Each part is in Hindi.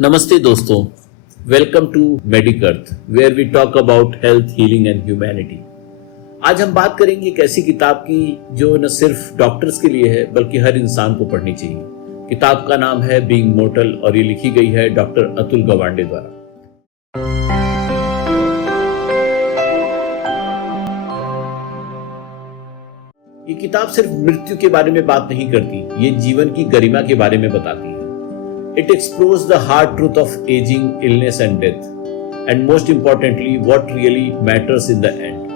नमस्ते दोस्तों, welcome to Medicurth where we talk about health, healing and humanity. आज हम बात करेंगे एक ऐसी किताब की जो न सिर्फ डॉक्टर्स के लिए है बल्कि हर इंसान को पढ़नी चाहिए। किताब का नाम है बीइंग मोर्टल और ये लिखी गई है डॉक्टर अतुल गवांडे द्वारा। ये किताब सिर्फ मृत्यु के बारे में बात नहीं करती, ये जीवन की गरिमा के बारे में बताती है। It explores the hard truth of aging, illness and death, and most importantly, what really matters in the end.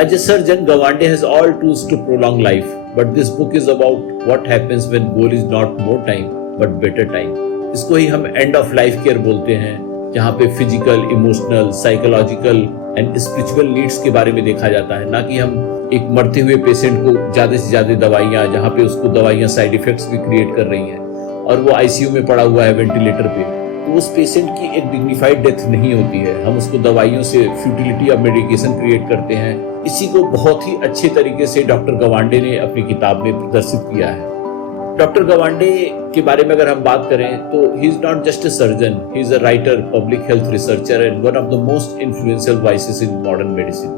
As a surgeon, Gawande has all tools to prolong life, but this book is about what happens when goal is not more time, but better time. इसको ही हम end of life care बोलते हैं, जहाँ पे physical, emotional, psychological and spiritual needs के बारे में देखा जाता है, ना कि हम एक मरते हुए पेशेंट को ज़्यादा से ज़्यादा दवाइयाँ, जहाँ पे उसको दवाइयाँ साइड इफेक्ट्स भी क्रिएट कर रही हैं और वो आईसीयू में पड़ा हुआ है वेंटिलेटर पे, तो उस पेशेंट की एक डिग्निफाइड डेथ नहीं होती है। हम उसको दवाइयों से फ्यूटिलिटी ऑफ मेडिकेशन क्रिएट करते हैं। इसी को बहुत ही अच्छे तरीके से डॉक्टर गवांडे ने अपनी किताब में प्रदर्शित किया है। डॉक्टर गवांडे के बारे में अगर हम बात करें तो he is not just a surgeon, he is a writer, public health researcher and one of the most influential voices in modern medicine.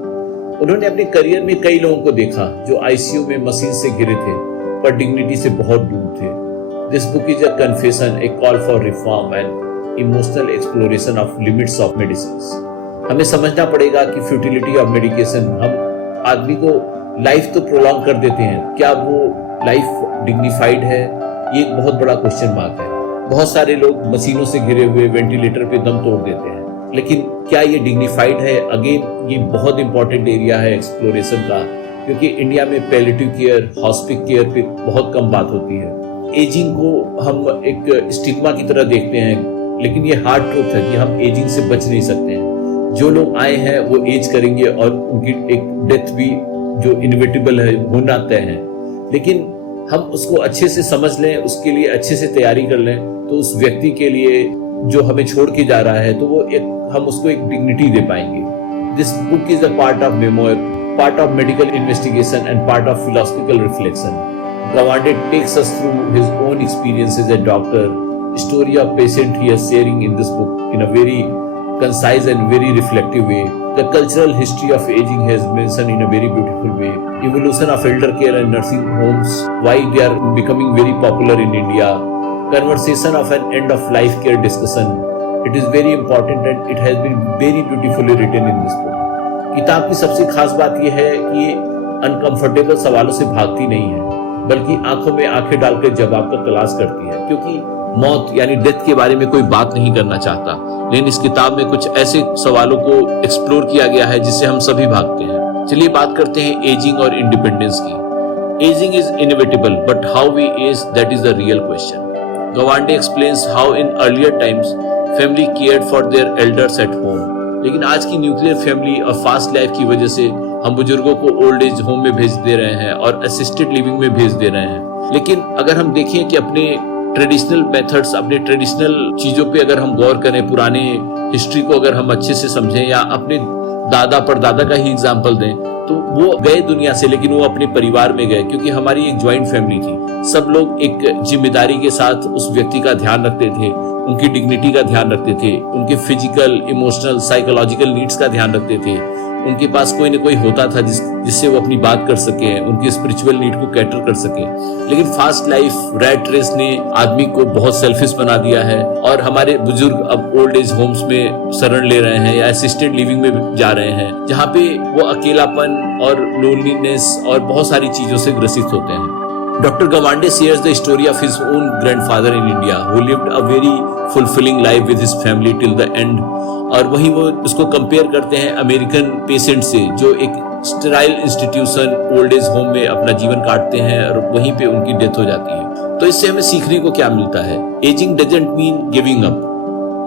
उन्होंने अपने करियर में कई लोगों को देखा जो आईसीयू में मशीन से घिरे थे पर डिग्निटी से बहुत दूर थे। This book is a confession, a call for reform and emotional exploration of limits of medicines. हमें समझना पड़ेगा कि फ्यूटिलिटी ऑफ मेडिकेशन, हम आदमी को लाइफ तो प्रोलॉन्ग कर देते हैं, क्या वो लाइफ डिग्निफाइड है? ये एक बहुत बड़ा क्वेश्चन मार्क है। बहुत सारे लोग मशीनों से घिरे हुए वेंटिलेटर पे दम तोड़ देते हैं, लेकिन क्या ये डिग्निफाइड है? अगेन ये बहुत इंपॉर्टेंट एरिया है एक्सप्लोरेशन का, क्योंकि इंडिया में पैलिएटिव केयर, हॉस्पिस केयर पे बहुत कम बात होती है। एजिंग को हम एक स्टिग्मा की तरह देखते हैं, लेकिन ये हार्ड ट्रूथ है कि हम एजिंग से बच नहीं सकते हैं। जो लोग आए हैं वो एज करेंगे और उनकी एक डेथ भी जो इनविटेबल है होना तय है, लेकिन हम उसको अच्छे से समझ लें, उसके लिए अच्छे से तैयारी कर लें, तो उस व्यक्ति के लिए जो हमें छोड़ के जा रहा है तो वो हम उसको एक डिग्निटी दे पाएंगे। This book is a part of memoir, part of medical investigation and part of philosophical reflection. Gawande takes us through his own experience as a doctor, story of patient he is sharing in this book in a very concise and very reflective way. The cultural history of aging has mentioned in a very beautiful way. Evolution of elder care and nursing homes, why they are becoming very popular in India. Conversation of an end of life care discussion. It is very important and it has been very beautifully written in this book. किताब की सबसे खास बात यह है कि ये अनकंफर्टेबल सवालों से भागती नहीं है, बल्कि आंखों में आंखें डालकर जवाब का तलाश करती है, क्योंकि मौत यानी डेथ के बारे में कोई बात नहीं करना चाहता, लेकिन इस किताब में कुछ ऐसे सवालों को एक्सप्लोर किया गया है जिससे हम सभी भागते हैं। चलिए बात करते हैं एजिंग और इंडिपेंडेंस की। Ageing is inevitable but how we age, that is the real question. Gawande explains how in earlier times family cared for their elders at home, लेकिन आज की न्यूक्लियर फैमिली और फास्ट लाइफ की वजह से हम बुजुर्गों को ओल्ड एज होम में भेज दे रहे हैं और असिस्टेड लिविंग में भेज दे रहे हैं। लेकिन अगर हम देखें कि अपने ट्रेडिशनल मेथड्स, अपने ट्रेडिशनल चीजों पे अगर हम गौर करें, पुराने हिस्ट्री को अगर हम अच्छे से समझें या अपने दादा परदादा का ही एग्जाम्पल दें, तो वो गए दुनिया से, लेकिन वो अपने परिवार में गए, क्योंकि हमारी एक ज्वाइंट फैमिली थी। सब लोग एक जिम्मेदारी के साथ उस व्यक्ति का ध्यान रखते थे, उनकी डिग्निटी का ध्यान रखते थे, उनके फिजिकल, इमोशनल, साइकोलॉजिकल नीड्स का ध्यान रखते थे। उनके पास कोई न कोई होता था जिससे वो अपनी बात कर सके, उनकी स्पिरिचुअल नीड को कैटर कर सके। लेकिन फास्ट लाइफ, रैट रेस ने आदमी को बहुत सेल्फिश बना दिया है और हमारे बुजुर्ग अब ओल्ड एज होम्स में शरण ले रहे हैं या असिस्टेड लिविंग में जा रहे हैं, जहाँ पे वो अकेलापन और लोनलीनेस और बहुत सारी चीजों से ग्रसित होते हैं। Dr. Gawande shares the story of his own grandfather in India, who lived a very fulfilling life with his family till the end. और वहीं वो उसको कंपेयर करते हैं अमेरिकन पेशेंट से, जो एक sterile institution, old age home में अपना जीवन काटते हैं और वहीं पे उनकी डेथ हो जाती है। तो इससे हमें सीखने को क्या मिलता है? Ageing doesn't mean giving up.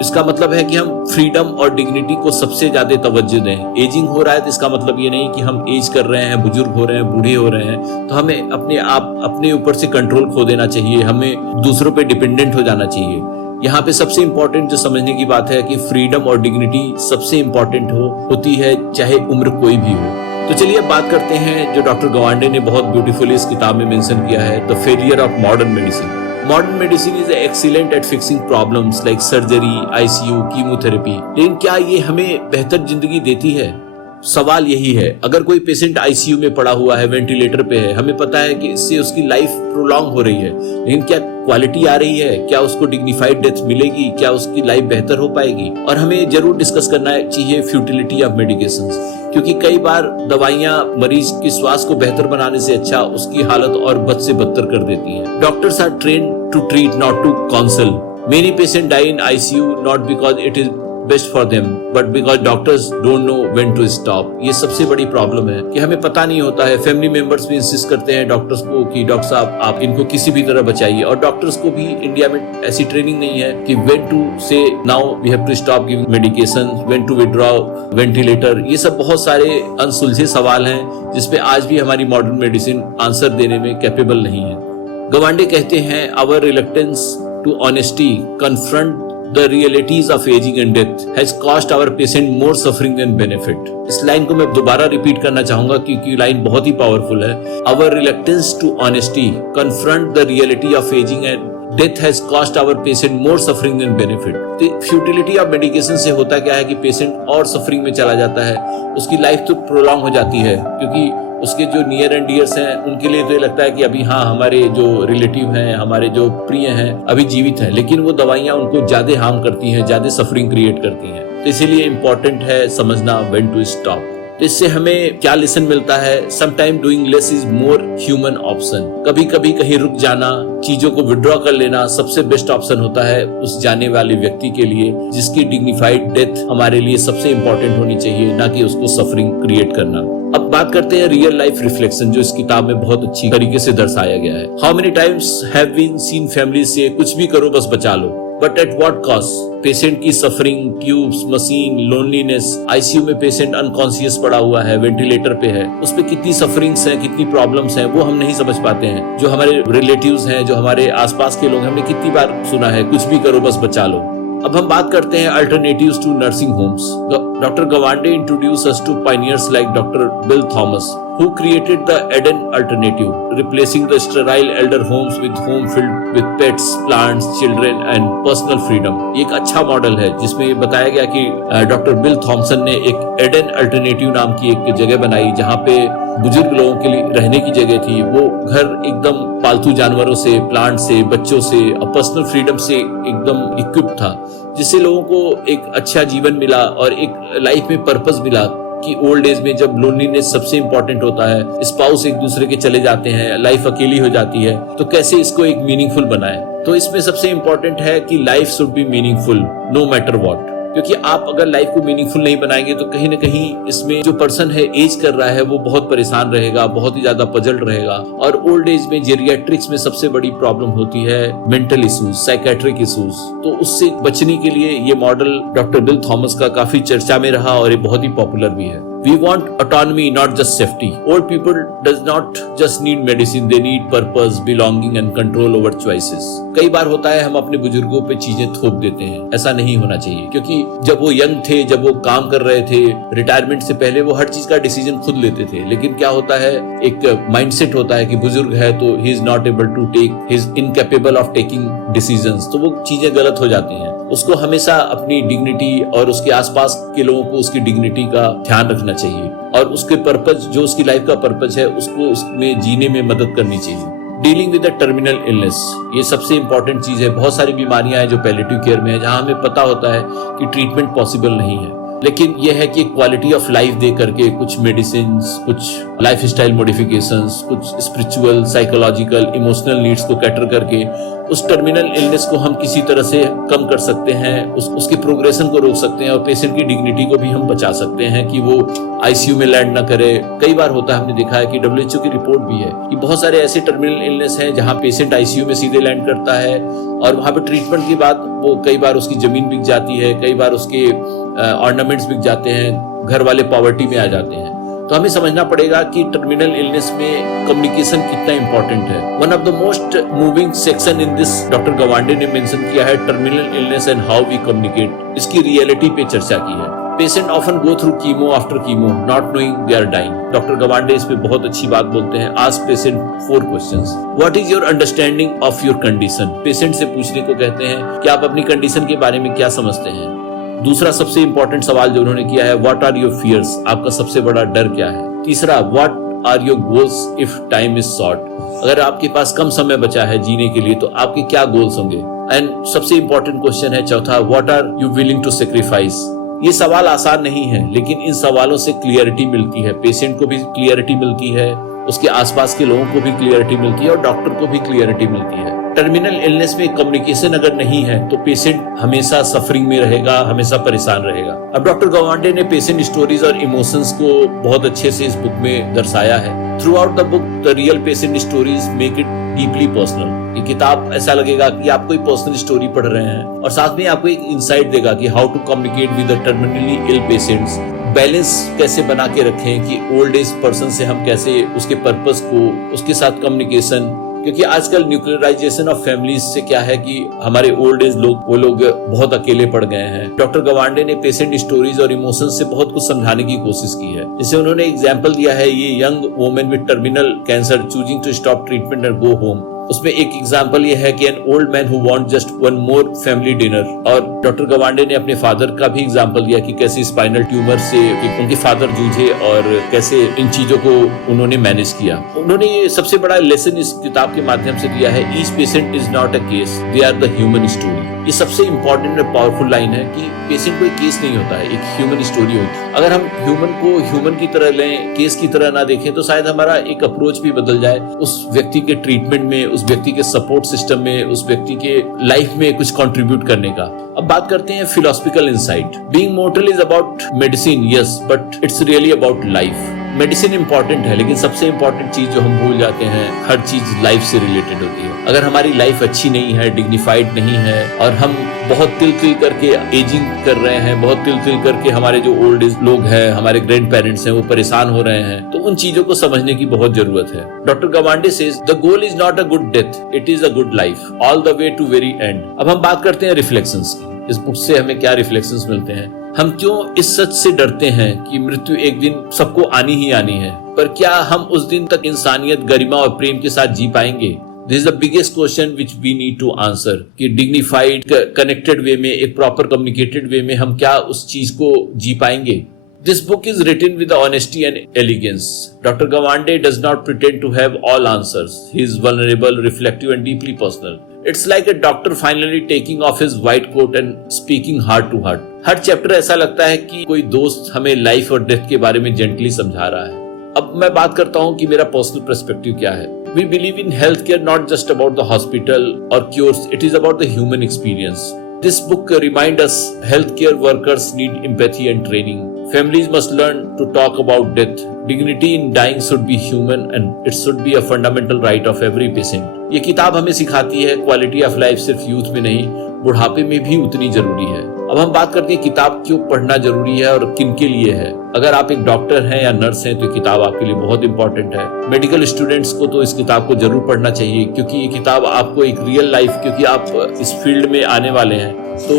इसका मतलब है कि हम फ्रीडम और डिग्निटी को सबसे ज्यादा तवज्जो दें। एजिंग हो रहा है तो इसका मतलब ये नहीं कि हम एज कर रहे हैं, बुजुर्ग हो रहे हैं, बूढ़े हो रहे हैं, तो हमें अपने ऊपर से कंट्रोल खो देना चाहिए, हमें दूसरों पे डिपेंडेंट हो जाना चाहिए। यहाँ पे सबसे इंपॉर्टेंट जो समझने की बात है कि फ्रीडम और डिग्निटी सबसे इंपॉर्टेंट होती है, चाहे उम्र कोई भी हो। तो चलिए अब बात करते हैं जो डॉक्टर गवांडे ने बहुत ब्यूटीफुली इस किताब में मेंशन किया है, the failure of modern medicine. Modern medicine is excellent at fixing problems like surgery, ICU, chemotherapy, लेकिन क्या ये हमें बेहतर जिंदगी देती है? सवाल यही है। अगर कोई पेशेंट आईसीयू में पड़ा हुआ है, वेंटिलेटर पे है, हमें पता है कि इससे उसकी लाइफ प्रोलॉन्ग हो रही है, लेकिन क्या क्वालिटी आ रही है? क्या उसको डिग्निफाइड डेथ मिलेगी? क्या उसकी लाइफ बेहतर हो पाएगी? और हमें जरूर डिस्कस करना चाहिए फ्यूटिलिटी ऑफ मेडिकेशंस, क्योंकि कई बार दवाइयां मरीज की श्वास को बेहतर बनाने से अच्छा उसकी हालत और बद से बदतर कर देती हैं। Doctors are trained to treat, not to counsel. Many patient die in ICU not because it is best for them but because doctors don't know when to stop. ये सबसे बड़ी प्रॉब्लम है कि हमें पता नहीं होता है। फैमिली मेंबर्स भी इंसिस्ट करते हैं डॉक्टर्स को कि डॉक्टर साहब आप इनको किसी भी तरह बचाइए, और डॉक्टर्स को भी इंडिया में ऐसी ट्रेनिंग नहीं है कि when to say now we have to stop giving medication, when to withdraw ventilator. ये सब बहुत सारे अनसुलझे सवाल हैं जिसपे आज भी हमारी मॉडर्न मेडिसिन आंसर देने में कैपेबल नहीं है। गवांडे कहते हैं, our reluctance to honesty confront The realities of aging and death has cost our patient more suffering than benefit. इस लाइन को मैं दोबारा रिपीट करना चाहूंगा क्योंकि लाइन बहुत ही पावरफुल है। Our reluctance to honesty confront the reality of aging and death has cost our patient more suffering than benefit. तो फ्यूटिलिटी ऑफ मेडिकेशन से होता क्या है कि पेशेंट और सफरिंग में चला जाता है, उसकी लाइफ तो प्रोलॉन्ग हो जाती है, क्योंकि उसके जो नियर एंड डियर्स हैं उनके लिए तो ये लगता है कि अभी हाँ हमारे जो रिलेटिव हैं, हमारे जो प्रिय हैं अभी जीवित हैं, लेकिन वो दवाइयां उनको ज्यादा हार्म करती हैं, ज्यादा सफरिंग क्रिएट करती हैं। तो इसीलिए इम्पोर्टेंट है समझना व्हेन टू स्टॉप। तो इससे हमें क्या लेसन मिलता है? Sometime doing less is more human option. कभी कभी कहीं रुक जाना, चीजों को विड्रॉ कर लेना सबसे बेस्ट ऑप्शन होता है उस जाने वाले व्यक्ति के लिए, जिसकी डिग्निफाइड डेथ हमारे लिए सबसे इंपॉर्टेंट होनी चाहिए, ना कि उसको सफरिंग क्रिएट करना। अब बात करते हैं रियल लाइफ रिफ्लेक्शन, जो इस किताब में बहुत अच्छी तरीके से दर्शाया गया है। How many times have been seen family से कुछ भी करो बस बचा लो, but at what cost? Patient की suffering, tubes, machine, loneliness, ICU में पेशेंट अनकॉन्शियस पड़ा हुआ है, वेंटिलेटर पे है, उस पे कितनी सफरिंग्स हैं, कितनी प्रॉब्लम्स हैं, वो हम नहीं समझ पाते हैं। जो हमारे रिलेटिव्स हैं, जो हमारे आसपास के लोग, हमने कितनी बार सुना है कुछ भी करो बस बचा लो। अब हम बात करते हैं alternatives to nursing homes. Doctor Gawande introduce us to pioneers like doctor Bill Thomas, who created the Eden alternative, replacing the sterile elder homes with home filled with pets, plants, children and personal freedom। ये एक अच्छा मॉडल है जिसमें ये बताया गया कि डॉक्टर बिल थॉमसन ने एक एडन अल्टरनेटिव नाम की एक जगह बनाई, जहाँ पे बुजुर्ग लोगों के लिए रहने की जगह थी। वो घर एकदम पालतू जानवरों से, प्लांट से, बच्चों से और पर्सनल फ्रीडम से एकदम इक्विप था, जिससे लोगों को एक अच्छा जीवन मिला और एक लाइफ में पर्पस मिला कि ओल्ड एज में जब लोनलीनेस सबसे इंपॉर्टेंट होता है, स्पाउस एक दूसरे के चले जाते हैं, लाइफ अकेली हो जाती है, तो कैसे इसको एक मीनिंगफुल बनाएं। तो इसमें सबसे इंपॉर्टेंट है कि life should be meaningful no matter what, क्योंकि आप अगर लाइफ को मीनिंगफुल नहीं बनाएंगे तो कहीं ना कहीं इसमें जो पर्सन है एज कर रहा है वो बहुत परेशान रहेगा, बहुत ही ज्यादा पजल्ड रहेगा। और ओल्ड एज में जेरियाट्रिक्स में सबसे बड़ी प्रॉब्लम होती है मेंटल इश्यूज, साइकेट्रिक इश्यूज। तो उससे बचने के लिए ये मॉडल डॉक्टर बिल थॉमस का काफी चर्चा में रहा और ये बहुत ही पॉपुलर भी है। We want autonomy, not just safety. Old people does not just need medicine, they need purpose, belonging and control over choices. कई बार होता है हम अपने बुजुर्गों पे चीजें थोप देते हैं, ऐसा नहीं होना चाहिए, क्योंकि जब वो यंग थे, जब वो काम कर रहे थे, रिटायरमेंट से पहले वो हर चीज का डिसीजन खुद लेते थे। लेकिन क्या होता है, एक माइंडसेट होता है कि बुजुर्ग है तो he is not able to take, he is incapable of taking decisions, तो वो चीजें गलत हो जाती हैं। उसको हमेशा अपनी डिग्निटी और उसके आसपास के लोगों को उसकी डिग्निटी का ध्यान रखना चाहिए और उसके पर्पस, जो उसकी लाइफ का पर्पस है, उसको उसमें जीने में मदद करनी चाहिए। Dealing with the terminal illness, ये सबसे इंपॉर्टेंट चीज है। बहुत सारी बीमारियां हैं जो पैलिएटिव केयर में है, जहां हमें पता होता है कि ट्रीटमेंट पॉसिबल नहीं है, लेकिन यह है कि क्वालिटी ऑफ लाइफ दे करके कुछ मेडिसिन, कुछ लाइफस्टाइल मॉडिफिकेशंस, कुछ स्पिरिचुअल, साइकोलॉजिकल, इमोशनल नीड्स को कैटर करके उस टर्मिनल इलनेस को हम किसी तरह से कम कर सकते हैं, उसके प्रोग्रेशन को रोक सकते हैं और पेशेंट की डिग्निटी को भी हम बचा सकते हैं कि वो आईसीयू में लैंड ना करे। कई बार होता है, हमने देखा है कि WHO की रिपोर्ट भी है कि बहुत सारे ऐसे टर्मिनल इलनेस हैं जहां पेशेंट आईसीयू में सीधे लैंड करता है और वहां पे ट्रीटमेंट के बाद वो कई बार उसकी जमीन बिक जाती है, कई बार उसके ऑर्नामेंट्स बिक जाते हैं, घर वाले पॉवर्टी में आ जाते हैं। तो हमें समझना पड़ेगा कि टर्मिनल इलनेस में कम्युनिकेशन कितना इंपॉर्टेंट है। One of the most moving section in this doctor Gawande ने मेंशन किया है terminal illness and how we communicate. इसकी रियलिटी पे चर्चा की है। Patient often go through chemo after chemo not knowing they are dying. Doctor Gawande इस पे बहुत अच्छी बात बोलते हैं। Ask patient 4 questions. What is your understanding of your condition? Patient से पूछने को कहते हैं कि आप अपनी कंडीशन के बारे में क्या समझते हैं। दूसरा सबसे इंपॉर्टेंट सवाल जो उन्होंने किया है, व्हाट आर योर फियर्स? आपका सबसे बड़ा डर क्या है? तीसरा, what are your goals if time is short? अगर आपके पास कम समय बचा है जीने के लिए तो आपके क्या गोल्स होंगे? एंड सबसे इंपॉर्टेंट क्वेश्चन है चौथा, what are you willing to sacrifice? ये सवाल आसान नहीं है, लेकिन इन सवालों से क्लियरिटी मिलती है। पेशेंट को भी क्लियरिटी मिलती है, उसके आसपास के लोगों को भी क्लियरिटी मिलती है और डॉक्टर को भी क्लियरिटी मिलती है। टर्मिनल इलनेस में कम्युनिकेशन अगर नहीं है तो पेशेंट हमेशा सफरिंग में रहेगा, हमेशा परेशान रहेगा। अब डॉक्टर गवांडे ने पेशेंट स्टोरीज और इमोशंस को बहुत अच्छे से इस बुक में दर्शाया है। Through out the book the real patient stories make it deeply personal. ये किताब ऐसा लगेगा कि आप कोई पर्सनल स्टोरी पढ़ रहे हैं और साथ में आपको एक इंसाइट देगा कि how to communicate with the terminally ill patients. Balance कैसे बना के रखें कि ओल्ड एज पर्सन से हम कैसे उसके पर्पस को, उसके साथ कम्युनिकेशन, क्योंकि आजकल न्यूक्लियराइजेशन ऑफ फैमिलीज से क्या है कि हमारे ओल्ड एज लोग वो लोग बहुत अकेले पड़ गए हैं। डॉक्टर गवांडे ने पेशेंट स्टोरीज और इमोशंस से बहुत कुछ समझाने की कोशिश की है। जैसे उन्होंने एग्जांपल दिया है, ये young women with terminal cancer choosing to stop treatment and go home. उसमें एक एग्जांपल ये है कि an old man who want just one more family dinner. और डॉक्टर गवांडे ने अपने फादर का भी एग्जांपल दिया कि कैसे स्पाइनल ट्यूमर से उनके फादर जूझे और कैसे इन चीजों को उन्होंने मैनेज किया। उन्होंने ये सबसे बड़ा लेसन इस किताब के माध्यम से दिया है, each patient is not a case, they are the human story. ये सबसे इंपॉर्टेंट और पावरफुल लाइन है कि पेशेंट कोई केस नहीं होता है, एक ह्यूमन स्टोरी होती है। अगर हम ह्यूमन को ह्यूमन की तरह लें, केस की तरह ना देखें, तो शायद हमारा एक अप्रोच भी बदल जाए उस व्यक्ति के ट्रीटमेंट में, उस व्यक्ति के सपोर्ट सिस्टम में, उस व्यक्ति के लाइफ में कुछ कंट्रीब्यूट करने का। अब बात करते हैं philosophical insight. Being mortar is about medicine, yes, but it's really about life. Medicine important है, लेकिन सबसे इंपॉर्टेंट चीज जो हम भूल जाते हैं, हर चीज लाइफ से रिलेटेड होती है। अगर हमारी लाइफ अच्छी नहीं है, डिग्निफाइड नहीं है और हम बहुत तिल करके एजिंग कर रहे हैं, बहुत तिल करके हमारे जो ओल्ड एज लोग हैं, हमारे ग्रैंड पेरेंट्स हैं, वो परेशान हो रहे हैं, तो उन चीजों को समझने की बहुत जरूरत है। Doctor Gawande says the goal is not a good death, it is a good life all the way to very end. अब हम बात करते हैं रिफ्लेक्शंस की। इस बुक से हमें क्या रिफ्लेक्शंस मिलते हैं? हम क्यों इस सच से डरते हैं कि मृत्यु एक दिन सबको आनी ही आनी है, पर क्या हम उस दिन तक इंसानियत, गरिमा और प्रेम के साथ जी पाएंगे? This is the biggest question which we need to answer कि डिग्निफाइड, कनेक्टेड वे में, एक प्रॉपर कम्युनिकेटेड वे में हम क्या उस चीज को जी पाएंगे? This book is written with honesty and elegance. Dr. Gawande does not pretend to have all answers. He is vulnerable, reflective and deeply personal. It's like a doctor finally taking off his white coat and speaking heart to heart. Her chapter ऐसा लगता है कि कोई दोस्त हमें लाइफ और डेथ के बारे में जेंटली समझा रहा है। अब मैं बात करता हूँ कि मेरा पर्सनल पर्सपेक्टिव क्या है। We believe in healthcare not just about the hospital or cures, it is about the human experience. This book reminds us healthcare workers need empathy and training. Families must learn to talk about death. Dignity in dying should be human and it should be a fundamental right of every patient. ये किताब हमें सिखाती है क्वालिटी ऑफ लाइफ सिर्फ यूथ में नहीं, बुढ़ापे में भी उतनी जरूरी है। अब हम बात करते हैं किताब क्यों पढ़ना जरूरी है और किन के लिए है। अगर आप एक डॉक्टर हैं या नर्स हैं तो ये किताब आपके लिए बहुत इंपॉर्टेंट है। मेडिकल स्टूडेंट्स को तो इस किताब को जरूर पढ़ना चाहिए, क्योंकि ये किताब आपको एक रियल लाइफ, क्योंकि आप इस फील्ड में आने वाले हैं, तो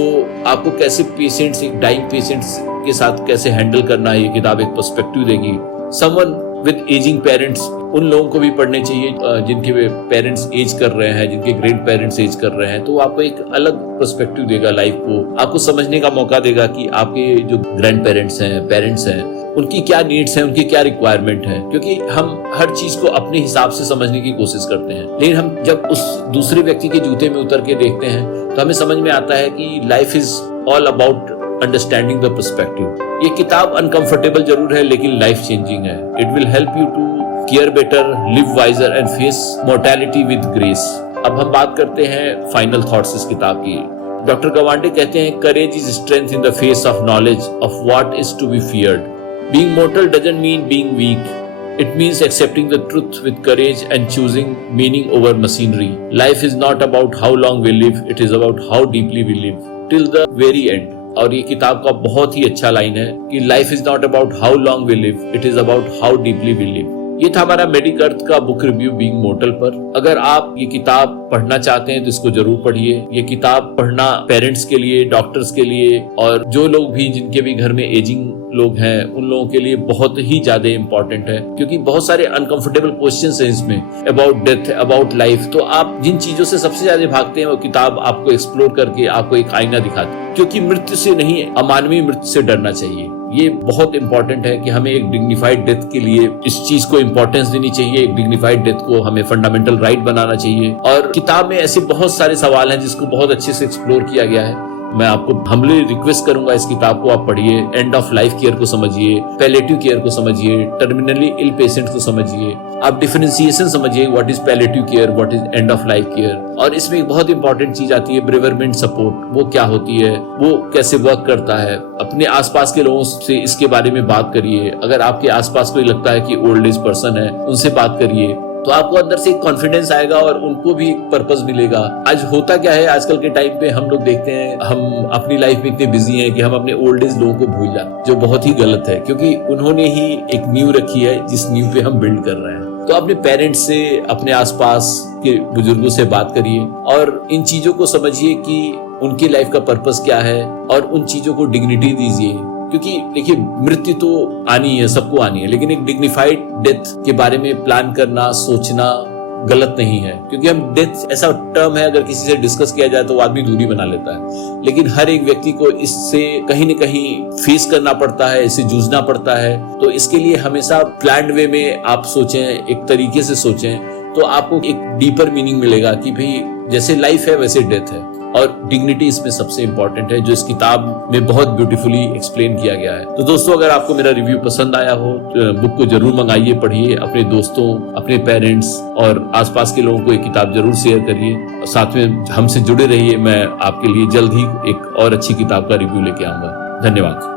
आपको कैसे पेशेंट्स, एक डाइंग पेशेंट्स के साथ कैसे हैंडल करना है, ये किताब एक पर्सपेक्टिव देगी। समवन विद एजिंग पेरेंट्स, उन लोगों को भी पढ़ने चाहिए जिनके पेरेंट्स एज कर रहे हैं, जिनके ग्रैंड पेरेंट्स एज कर रहे हैं, तो आपको एक अलग पर्सपेक्टिव देगा लाइफ को, आपको समझने का मौका देगा कि आपके जो ग्रैंड पेरेंट्स हैं, पेरेंट्स हैं, उनकी क्या नीड्स हैं, उनकी क्या रिक्वायरमेंट है। क्योंकि हम हर चीज को अपने हिसाब से समझने की कोशिश करते हैं, लेकिन हम जब उस दूसरे व्यक्ति के जूते में उतर के देखते हैं तो हमें समझ में आता है कि life is all about understanding the perspective. ये किताब अनकंफर्टेबल जरूर है, लेकिन लाइफ चेंजिंग है। It will help you to care better, live wiser and face mortality with grace. अब हम बात करते हैं फाइनल थॉट्स इस किताब की। डॉक्टर गवांडे कहते हैं, courage is strength in the face of knowledge of what is to be feared. Being mortal doesn't mean being weak. It means accepting the truth with courage and choosing meaning over machinery. Life is not about how long we live, it is about how deeply we live till the very end. और ये किताब का बहुत ही अच्छा लाइन है कि life is not about how long we live, it is about how deeply we live. ये था हमारा मेडिक अर्थ का बुक रिव्यू बीइंग मोर्टल पर। अगर आप ये किताब पढ़ना चाहते हैं तो इसको जरूर पढ़िए। ये किताब पढ़ना पेरेंट्स के लिए, डॉक्टर्स के लिए और जो लोग भी जिनके भी घर में एजिंग लोग हैं उन लोगों के लिए बहुत ही ज्यादा इंपॉर्टेंट है, क्योंकि बहुत सारे अनकंफर्टेबल क्वेश्चंस हैं इसमें अबाउट डेथ, अबाउट लाइफ। तो आप जिन चीजों से सबसे ज्यादा भागते हैं वो किताब आपको एक्सप्लोर करके आपको एक आईना दिखाती है, क्योंकि मृत्यु से नहीं, अमानवीय मृत्यु से डरना चाहिए। ये बहुत इंपॉर्टेंट है कि हमें एक डिग्निफाइड डेथ के लिए इस चीज को इंपॉर्टेंस देनी चाहिए। एक डिग्निफाइड डेथ को हमें फंडामेंटल राइट बनाना चाहिए। और किताब में ऐसे बहुत सारे सवाल हैं जिसको बहुत अच्छे से एक्सप्लोर किया गया है। मैं आपको हम्बली रिक्वेस्ट करूंगा इस किताब को आप पढ़िए। एंड ऑफ लाइफ केयर को समझिए, पैलेटिव केयर को समझिए, टर्मिनली इल पेशेंट को समझिए, आप डिफरेंशिएशन समझिए, what is palliative care, what is end of life care. और इसमें एक बहुत इंपॉर्टेंट चीज आती है ब्रेवरमेंट सपोर्ट, वो क्या होती है, वो कैसे वर्क करता है। अपने आसपास के लोगों से इसके बारे में बात करिए। अगर आपके आसपास कोई लगता है कि ओल्ड एज पर्सन है, उनसे बात करिए, तो आपको अंदर से एक कॉन्फिडेंस आएगा और उनको भी एक पर्पस मिलेगा। आज होता क्या है, आजकल के टाइम पे हम लोग देखते हैं, हम अपनी लाइफ में इतने बिजी हैं कि हम अपने ओल्ड एज लोगों को भूल जाते, जो बहुत ही गलत है, क्योंकि उन्होंने ही एक नींव रखी है जिस नींव पे हम बिल्ड कर रहे हैं। तो अपने पेरेंट्स से, अपने आसपास के बुजुर्गों से बात करिए और इन चीजों को समझिए कि उनकी लाइफ का पर्पस क्या है और उन चीजों को डिग्निटी दीजिए। क्योंकि देखिए, मृत्यु तो आनी है, सबको आनी है, लेकिन एक डिग्निफाइड डेथ के बारे में प्लान करना, सोचना गलत नहीं है। क्योंकि हम डेथ ऐसा टर्म है, अगर किसी से डिस्कस किया जाए तो वो आदमी दूरी बना लेता है, लेकिन हर एक व्यक्ति को इससे कहीं न कहीं फेस करना पड़ता है, इससे जूझना पड़ता है। तो इसके लिए हमेशा प्लान्ड वे में आप सोचें, एक तरीके से सोचें, तो आपको एक डीपर मीनिंग मिलेगा कि भाई जैसे लाइफ है वैसे डेथ है। और डिग्निटी इसमें सबसे इंपॉर्टेंट है, जो इस किताब में बहुत ब्यूटीफुली एक्सप्लेन किया गया है। तो दोस्तों, अगर आपको मेरा रिव्यू पसंद आया हो तो बुक को जरूर मंगाइए, पढ़िए, अपने दोस्तों, अपने पेरेंट्स और आसपास के लोगों को ये किताब जरूर शेयर करिए। साथ में हमसे जुड़े रहिए। मैं आपके लिए जल्द ही एक और अच्छी किताब का रिव्यू लेके आऊंगा। धन्यवाद।